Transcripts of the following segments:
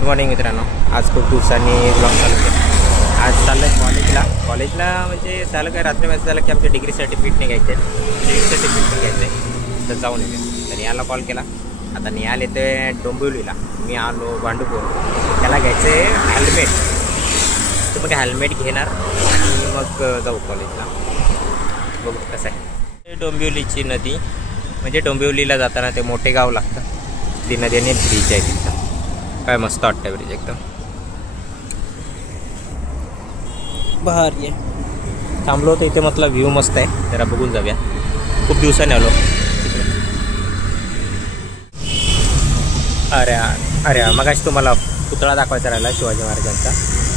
Good morning मित्रांनो. आज खूप दिवसांनी ब्लॉग चालू केला. आज चाललं आहे कॉलेजला म्हणजे झालं काय रात्री मॅसेज झालं की आमचे डिग्री सर्टिफिकेट नाही घ्यायचे, डिग्री सर्टिफिकेट पण घ्यायचं आहे, तर जाऊन येते. तर याला कॉल केला. आता निहाल येते डोंबिवलीला, मी आलो भांडूपूर. त्याला घ्यायचं आहे हेल्मेट, तर मग हेल्मेट घेणार आणि मग जाऊ कॉलेजला. बघू कसं आहे. डोंबिवलीची नदी म्हणजे डोंबिवलीला जाताना ते मोठे गाव लागतं, ती नदीने ब्रिज आहे तिथं. काय मस्त वाटतं ब्रिज, एकदम भारी आहे. थांबलो तर इथे म्हटलं व्ह्यू मस्त आहे, जरा बघून जाऊया. खूप दिवसाने आलो. अरे मगाशी तुम्हाला पुतळा दाखवायचा राहिला शिवाजी महाराजांचा,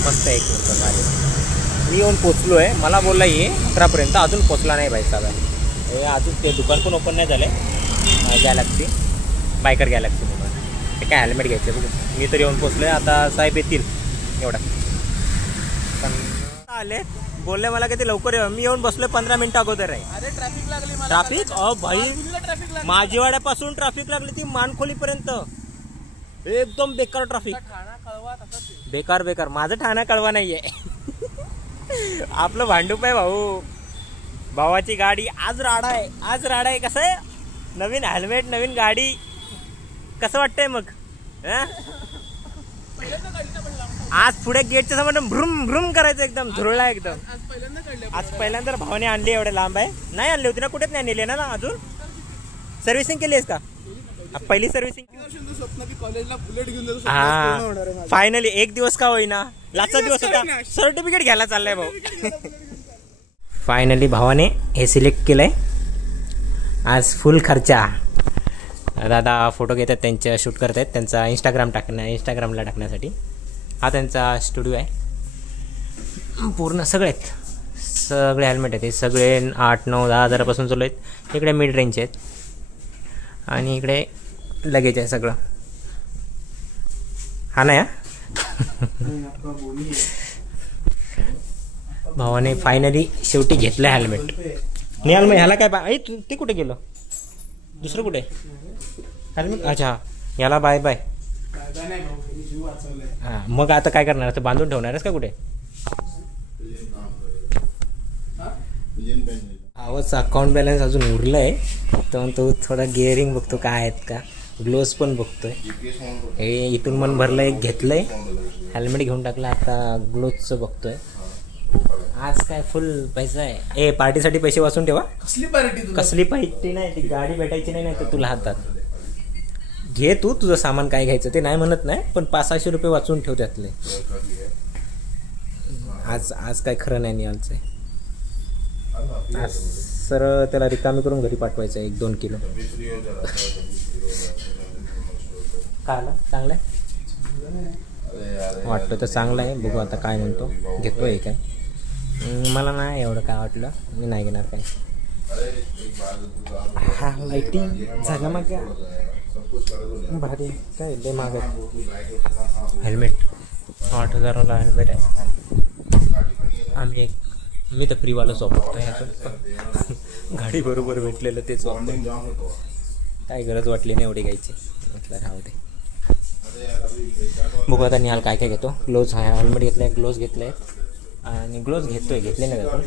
मस्त आहे. एक नंबर भारी. मी येऊन पोचलो आहे. मला बोलला ये 11पर्यंत, अजून पोचला नाही भाई साहेब. अजून ते दुकान पण ओपन नाही झालं आहे. गॅलॅक्सी बायकर गॅलॅक्सी म्हणून ते काय हेल्मेट घ्यायचं बघू. मी तर येऊन पोचलो आहे. आता साहेब येतील एवढा. पण आले बोलले मला की ते लवकर येऊ. मी येऊन बसलोय 15 मिनिटं अगोदर आहे. अरे ट्रॅफिक लागली मला. ट्रॅफिक भाई माझीवाड्यापासून ट्रॅफिक लागली ती मानखोलीपर्यंत. एकदम बेकार ट्रॅफिक. बेकार माझं ठाणा कळवा नाहीये. आपलं भांडूप आहे भाऊ. भावाची गाडी आज राडा आहे. कसं आहे, नवीन हेल्मेट नवीन गाडी, कसं वाटतंय मग? आज पुढे गेटच्या समोर भ्रुम भ्रुम करायचं, एकदम झुरळा एकदम. आज पहिल्यांदा भावाने आणली. एवढे लांब आहे, नाही आणली होती ना, कुठेच नाही नेली ना अजून. सर्व्हिसिंग केली आहेस का? पहिली सर्व्हिसिंग. हा फायनली एक दिवस का होईना, लाचा दिवस होता, सर्टिफिकेट घ्यायला चाललाय भाऊ. फायनली भावाने हे सिलेक्ट केलंय. आज फुल खर्चा. दादा फोटो घेतात, त्यांच्या शूट करत आहेत, त्यांचा इंस्टाग्रामला टाकण्यासाठी. हा त्यांचा स्टुडिओ आहे. पूर्ण सगळे हेल्मेट आहेत. हे सगळे 8, 9, 10 हजारापासून चालू आहेत. इकडे मिड रेंजचे आहेत आणि इकडे लगेच आहे सगळं. हा नाही भावाने फायनली शेवटी घेतलं हेल्मेट. निहाल मग ह्याला काय ते कुठे गेलं, दुसरं कुठे हेल्मेट? अच्छा याला बाय बाय. हां मग आता काय करणार, तर बांधून ठेवणारच का कुठे? आवाज अकाउंट बॅलन्स अजून उरलं आहे, तर तो थोडा गिअरिंग बघतो काय आहेत का, ग्लोव्स पण बघतोय. हे इथून मन भरलं, एक घेतलंय, हेल्मेट घेऊन टाकलं, आता ग्लोव्सचं बघतोय. आज काय फुल पैसा आहे. पार्टीसाठी पैसे वाचून ठेवा. कसली पार्टी नाही, ती गाडी भेटायची नाही तर तुला हातात घे. तू तुझं सामान काय घ्यायचं ते नाही म्हणत नाही, पण 500-600 रुपये वाचून ठेव त्यातले. आज काय खरं नाही निहालचं. आज सरळ त्याला रिकामी करून घरी पाठवायचं 1-2 किलो. काय आलं चांगलं आहे वाटतं तर चांगलं आहे. बघू आता काय म्हणतो, घेतोय काय. मला नाही एवढं काय वाटलं, मी नाही घेणार काय. हा लाईटिंग झालं मग भारी. काय लय महाग आहे हेल्मेट. 8,000ला हेल्मेट आहे. मी तर फ्रीवालंच वापरतो ह्याचं. गाडी बरोबर भेटलेलं तेच वापरतो. काय गरज वाटली नाही एवढी घ्यायची, म्हटलं राहू दे. बघू आता निहाल काय घेतो. ग्लोव्ज आहे, हेल्मेट घेतलं आहे, ग्लोव्ज घेतलं आहे आणि ग्लोव्ज घेतले नाही का.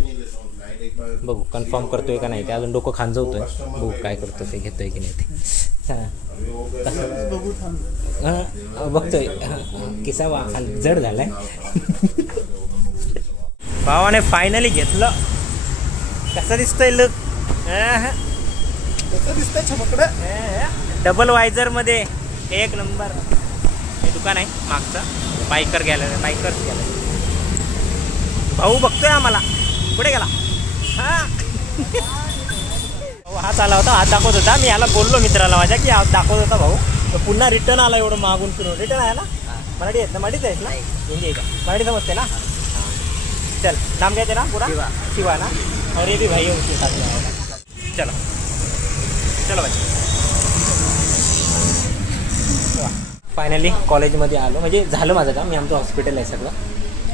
बघू कन्फर्म करतोय का नाही ते, अजून डोकं खांजवतोय. बघू काय करतो ते, घेतोय की नाही ते. बघतोय किसा जड झालाय. भावाने फायनली घेतलं. कसं दिसतोय लुक, कसं दिसतंय चमकडं. डबल वायझर मध्ये एक नंबर. हे दुकान आहे मागचं, बायकर्स गॅलरी. भाऊ बघतोय आम्हाला, कुठे गेला? हात आला होता, हात दाखवत होता. मी याला बोललो मित्राला माझ्या की हात दाखवत होता भाऊ, तर पुन्हा रिटर्न आला. एवढं मागून फिरून रिटर्न आहे ना. मराठी आहेत ना, मराठीच आहेत ना, हिंदी आहे, मराठी समजते ना. चल नाम कहते ना पूरा शिवा ना, और ये भी भाई है उसके साथ. चलो भाई. फायनली कॉलेजमध्ये आलो, म्हणजे झालं माझं काम. मी आमचं हॉस्पिटल आहे सगळं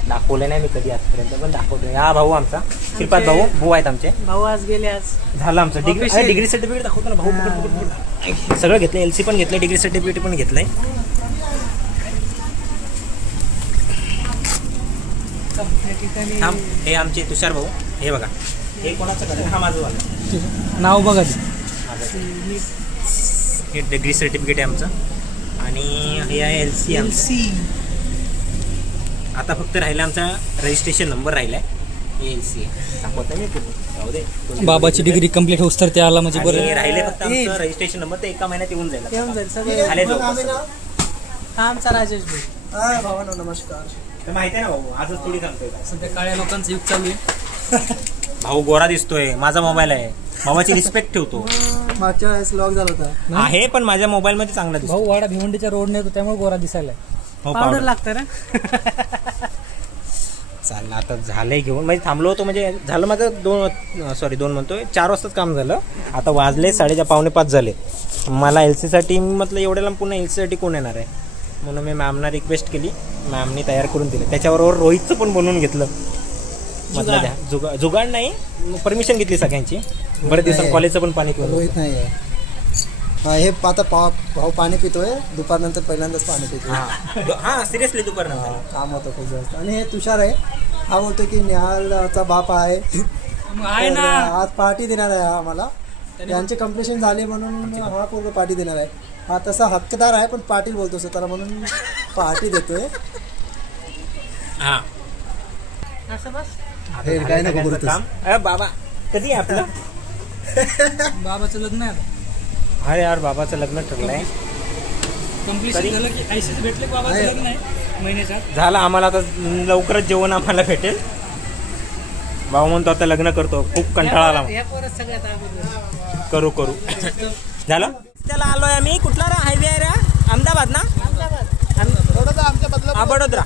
दाखवलं नाही मी कधी आजपर्यंत, पण दाखवतोय. हा भाऊ आमचा श्रीपाद भाऊ आहेत आमचे. भाऊ आज गेले. आज झालं आमचं डिग्री सर्टिफिकेट दाखवतो ना भाऊ. सगळं घेतलं, LC पण घेतलं, डिग्री सर्टिफिकेट पण घेतलंय. थांब, हे आमचे तुषार भाऊ. हे बघा, हे कोणाचं घर आहे? हा माझं वाला. नाव बघा हे डिग्री सर्टिफिकेट आहे आमचं. आणि हे आहे LC आमचं. आता फक्त राहिला आमचा रजिस्ट्रेशन नंबर राहिला आहे. LC दाखवता नाही तुम्ही, जाऊ दे. बाबाची डिग्री कंप्लीट होस तर त्याला म्हणजे आणि राहिले फक्त आमचं रजिस्ट्रेशन नंबर. ते एका महिन्यात येऊन जाईल. झाले आमचा राजेश भाई. भावांनो नमस्कार. तर माहिती आहे ना भाऊ, आजच थोडी सांगतोय. सध्या काळ्या लोकांचं युग चालू आहे. भाऊ गोरा दिसतोय, माझा मोबाईल आहे, भावाची रिस्पेक्ट ठेवतो. मागच्या वेळेस लॉक झाला होता आहे पण माझ्या मोबाईल मध्ये चांगला दिसतो. भाऊ वाडा भिवंडीच्या रोडने येतो त्यामुळे गोरा दिसायला. हो, पावडर लागतं ना. चाललं आता झालंय घेऊन. म्हणजे थांबलो होतो, म्हणजे झालं माझं 2 म्हणतोय 4 वाजताच काम झालं. आता वाजले 4:30 पावणे 5 झाले. मला LC साठी म्हटलं एवढ्या लांब पुन्हा LC साठी कोण येणार आहे, म्हणून मी मॅमना रिक्वेस्ट केली. मॅमनी तयार करून दिलं. त्याच्याबरोबर रोहितचं पण बनवून घेतलं. म्हटलं द्या. जुगाड नाही, परमिशन घेतली सगळ्यांची. बरेच दिवसांनी कॉलेजचं पण पाणी पिऊन. रोहित नाही आहे. हे आता भाऊ पाणी पितोय दुपारनंतर, पहिल्यांदाच पाणी पितोय. हां सिरियसली दुपार काम होतं खूप जास्त. आणि हे तुषार आहे, हा बोलतो की निहालचा बाप आहे ना. आज पार्टी देणार आहे हा आम्हाला. त्यांचे कम्प्लिशन झाले म्हणून हा पूर्ण पार्टी देणार आहे. हा तसा हक्कदार आहे पण पाटील बोलतो स्वतःला, म्हणून पार्टी देतोय. हां असं बस. काय नको करू काम. बाबा कधी आहे आपलं? बाबाचं लग्न आहे. अरे यार बाबाचं लग्न ठरलंय. कंप्लीट झालं की ऐशीच भेटले. बाबाचं लग्न आहे महिन्याच्या. झालं आम्हाला आता लवकरच जेवण आम्हाला भेटेल. भाऊ म्हणतो आता लग्न करतो, खूप कंटाळा आला. करू झालं. त्याला आलोय आम्ही. कुठला हायवे आहे रे? अहमदाबाद ना? बडोदरा.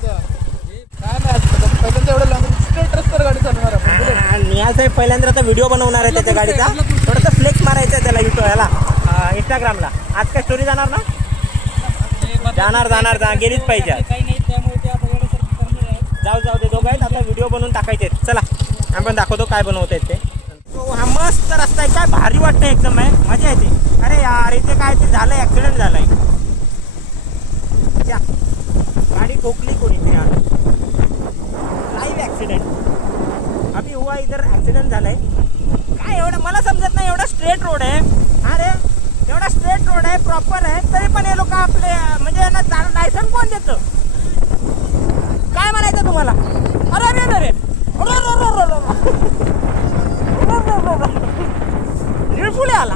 निहाल साहेब पहिल्यांदा आता व्हिडिओ बनवणार आहे त्याच्या गाडीचा. थोडंसं फ्लेक्स मारायचं आहे त्याला याला इंस्टाग्रामला. आज काय स्टोरी जाणार ना? जाणार गेलीच पाहिजे. जाऊ दे दोघं आहेत. आता व्हिडिओ बनवून टाकायचे. चला आपण दाखवतो काय बनवत आहेत ते. हा मस्त रस्ता आहे, काय भारी वाटतं एकदम. आहे मजा येते. अरे यार इथे काय ते झालंय, ऍक्सिडेंट झालाय. गाडी ठोकली कोणी यार. लाईव्ह ऍक्सिडेंट अभि हुआ इधर. ऍक्सिडेंट झालाय. काय एवढं मला समजत नाही. एवढा स्ट्रेट रोड आहे. अरे एवढा स्ट्रेट रोड आहे, प्रॉपर आहे, तरी पण हे लोक आपले म्हणजे यांना लायसन कोण देतं? काय म्हणायचं तुम्हाला? अरे निळफुले आला.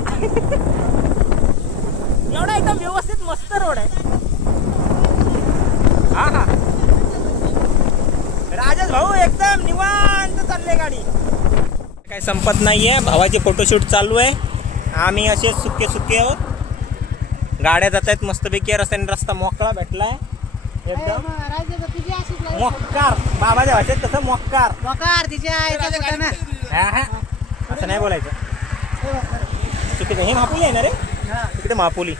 एवढा एकदम व्यवस्थित मस्त रोड आहे. हा राजेश भाऊ एकदम निवांत चालले गाडी. काही संपत नाहीये. भावाचे फोटोशूट चालू आहे. आम्ही असे सुके आहोत. गाड्या जात आहेत मस्तपैकी. रस्त्याने रस्ता मोकळा भेटलाय एकदम. मोक्कार बाबाच्या भाषेत कसं मोक्कार. असं नाही बोलायचं. चुकीचं. हे महापुली आहे ना रे, तिकडे महापुली.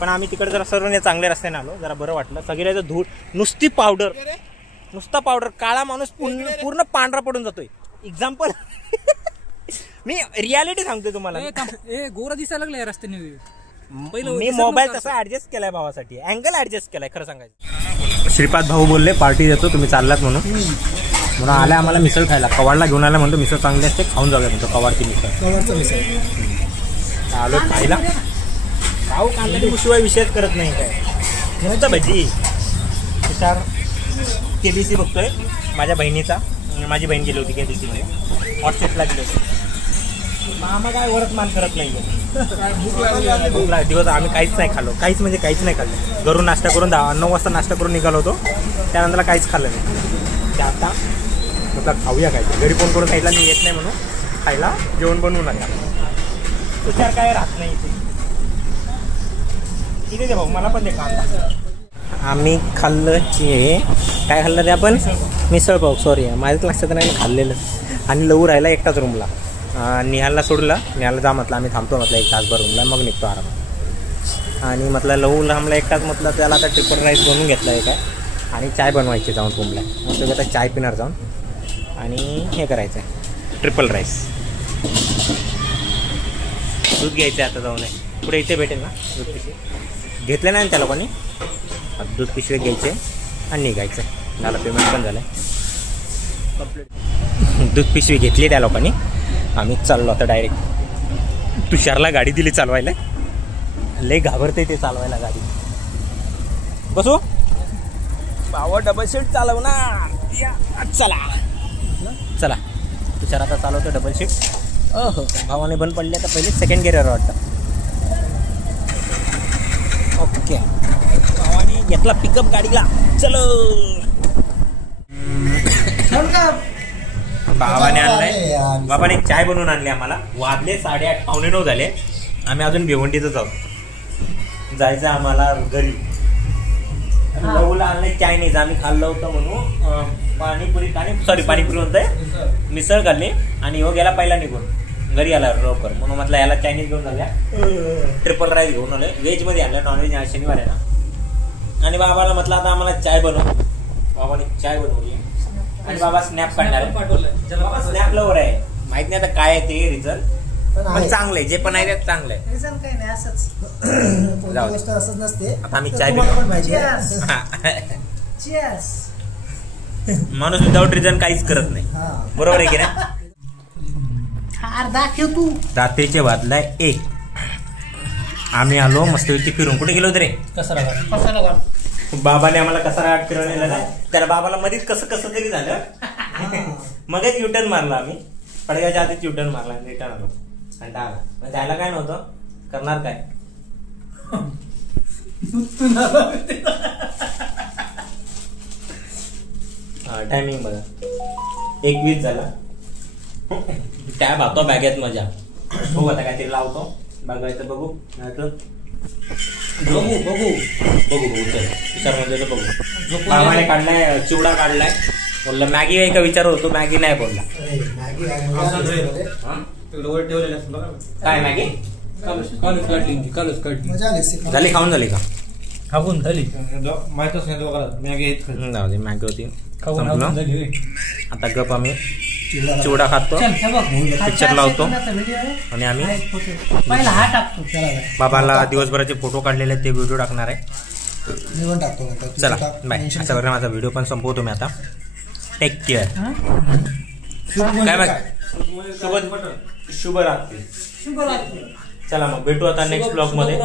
पण आम्ही तिकडे जरा सर्व चांगल्या रस्त्याने आलो. जरा बरं वाटलं. सगळ्याचं धूळ, नुसती पावडर, नुसता पावडर. काळा माणूस पूर्ण पांढरा पडून जातोय. एक्झाम्पल मी रियालिटी सांगतोय तुम्हाला. गोरा दिसायला लागलाय रस्त्याने. मी मोबाईल तसा ऍडजस्ट केलाय भावासाठी. अँगल ऍडजस्ट केलाय खरं सांगायचं. श्रीपाद भाऊ बोलले पार्टी देतो तुम्ही चाललात म्हणून आल्या आम्हाला मिसळ खायला. कवाडला घेऊन आला म्हणतो मिसळ चांगली असते, खाऊन जाऊया म्हणतो. कवाडची मिसळ आलो खायला. भाऊ कांदा शिवाय विषयच करत नाही काय. नुसतं भजी. तुषार KBC बघतोय माझ्या बहिणीचा. माझी बहीण गेली होती KBC मध्ये. हॉटसेटला गेली होती. मामा काय वरतमान करत नाही. भूक दिवस आम्ही काहीच नाही खाल्लो. काहीच म्हणजे काहीच नाही खाल्लं. घरून नाश्ता करून 9 वाजता नाश्ता करून निघालो होतो. त्यानंतर काहीच खाल्लं नाही. ते आता म्हटलं खाऊया काय. घरी फोन करून खायला मी येत नाही म्हणून खायला जेवण बनवू नका. तुषार काय राहत नाही इथे दे भाऊ. मला पण दे कांदा. आम्ही खाल्लं काय खाल्लं रे आपण? मिसळ पाव. सॉरी माझ्याच लक्षात नाही खाल्लेलं. आणि लवू राहिला एकटाच रूमला. निहालला सोडलं. निहालला जा म्हटलं आम्ही थांबतो म्हटलं 1 तासभर रूमला, मग निघतो आरामात. आणि म्हटलं लवू थांबला एकटाच. म्हटलं त्याला आता ट्रिपल राईस बनवून घेतला आहे काय. आणि चाय बनवायची जाऊन रूमला. मग आता चाय पिणार जाऊन. आणि हे करायचं आहे ट्रिपल राईस. दूध घ्यायचं आहे आता जाऊन. पुढे इथे भेटेल ना दूध पिशवी. घेतलं नाही त्या लोकांनी. दूध पिशवी घ्यायचे आणि निघायचं. झालं पेमेंट पण झालं. दूध पिशवी घेतली त्या लोकांनी. आम्ही चाललो आता डायरेक्ट. तुषारला गाडी दिली चालवायला. लय घाबरते ते चालवायला गाडी. बसू भावा डबल सीट चालव ना. चला चला तुषार आता चालवतो डबल सीट. हो भावाने बंद पडले आता पहिले सेकंड गिअरवर वाटतं. ओके भावाने घेतला पिकअप गाडीला. चलो भावाने आणलाय. बाबाने चाय बनवून आणली आम्हाला. वाजले 8:30 9:15 झाले. आम्ही अजून भिवंडीतच आहोत. जायचं आम्हाला घरी. लवला आणलंय चायनीज. आम्ही खाल्लं होतं म्हणून पाणीपुरी पाणीपुरी म्हणतोय मिसळ खाल्ली. आणि हो गेला पहिला निघून घरी आला लवकर म्हणून म्हटलं याला चायनीज घेऊन आल्या. ट्रिपल राईस घेऊन आलोय. व्हेजमध्ये आणलं. नॉनव्हेज आज शनिवार आहे ना. आणि बाबाला म्हटलं आता आम्हाला चाय बनव. बाबाने चाय बनवली आणि बाबा स्नॅप काढणार आहे. बाबा स्नॅप लवर आहे. माहित नाही आता काय आहे ते रिझल्ट. पण चांगलं आहे. जे पण आहे ते चांगलं आहे. रिझल्ट काही नाही असंच. गोष्ट असंच नसते. आता आम्ही चाय माणूस विदाउट रिझन काहीच करत नाही. बरोबर आहे की नाही. रात्रीचे वाजलाय 1. आम्ही आलो मस्तपैकी फिरून. कुठे गेलो रे. कसारा बाबाने आम्हाला कसारा घाट फिरवलेला नाही. त्याला बाबाला मध्येच कसं तरी झालं. मगच युटर्न मारला आम्ही. पडगाच्या आधीच युटर्न मारला. रिटर्न आलो. कंटाळा आला. जायला काय नव्हतं. करणार काय. टायमिंग बघा 1:20 झाला. काय भातो बॅगेत मजा. बघू आता काहीतरी लावतो. बघायचं बघू चल विचार बघू. बाबाने काढलाय चिवडा काढलाय. बोलला मॅगी आहे का विचारत होतो. मॅगी नाही बोलला. काय मॅगी झाली खाऊन झाली का. खाऊन झाली माहितच नाही मॅगी मॅगी होती. आता गप आम्ही चिवडा खातो. पिक्चर लावतो आणि आम्ही बाबाला दिवसभराचे फोटो काढलेले ते व्हिडिओ टाकणार आहे. चला बाय. अशा प्रकारे माझा व्हिडिओ पण संपवतो मी आता. Take care. काय बघ शुभरात्री. चला मग भेटू आता नेक्स्ट ब्लॉग मध्ये.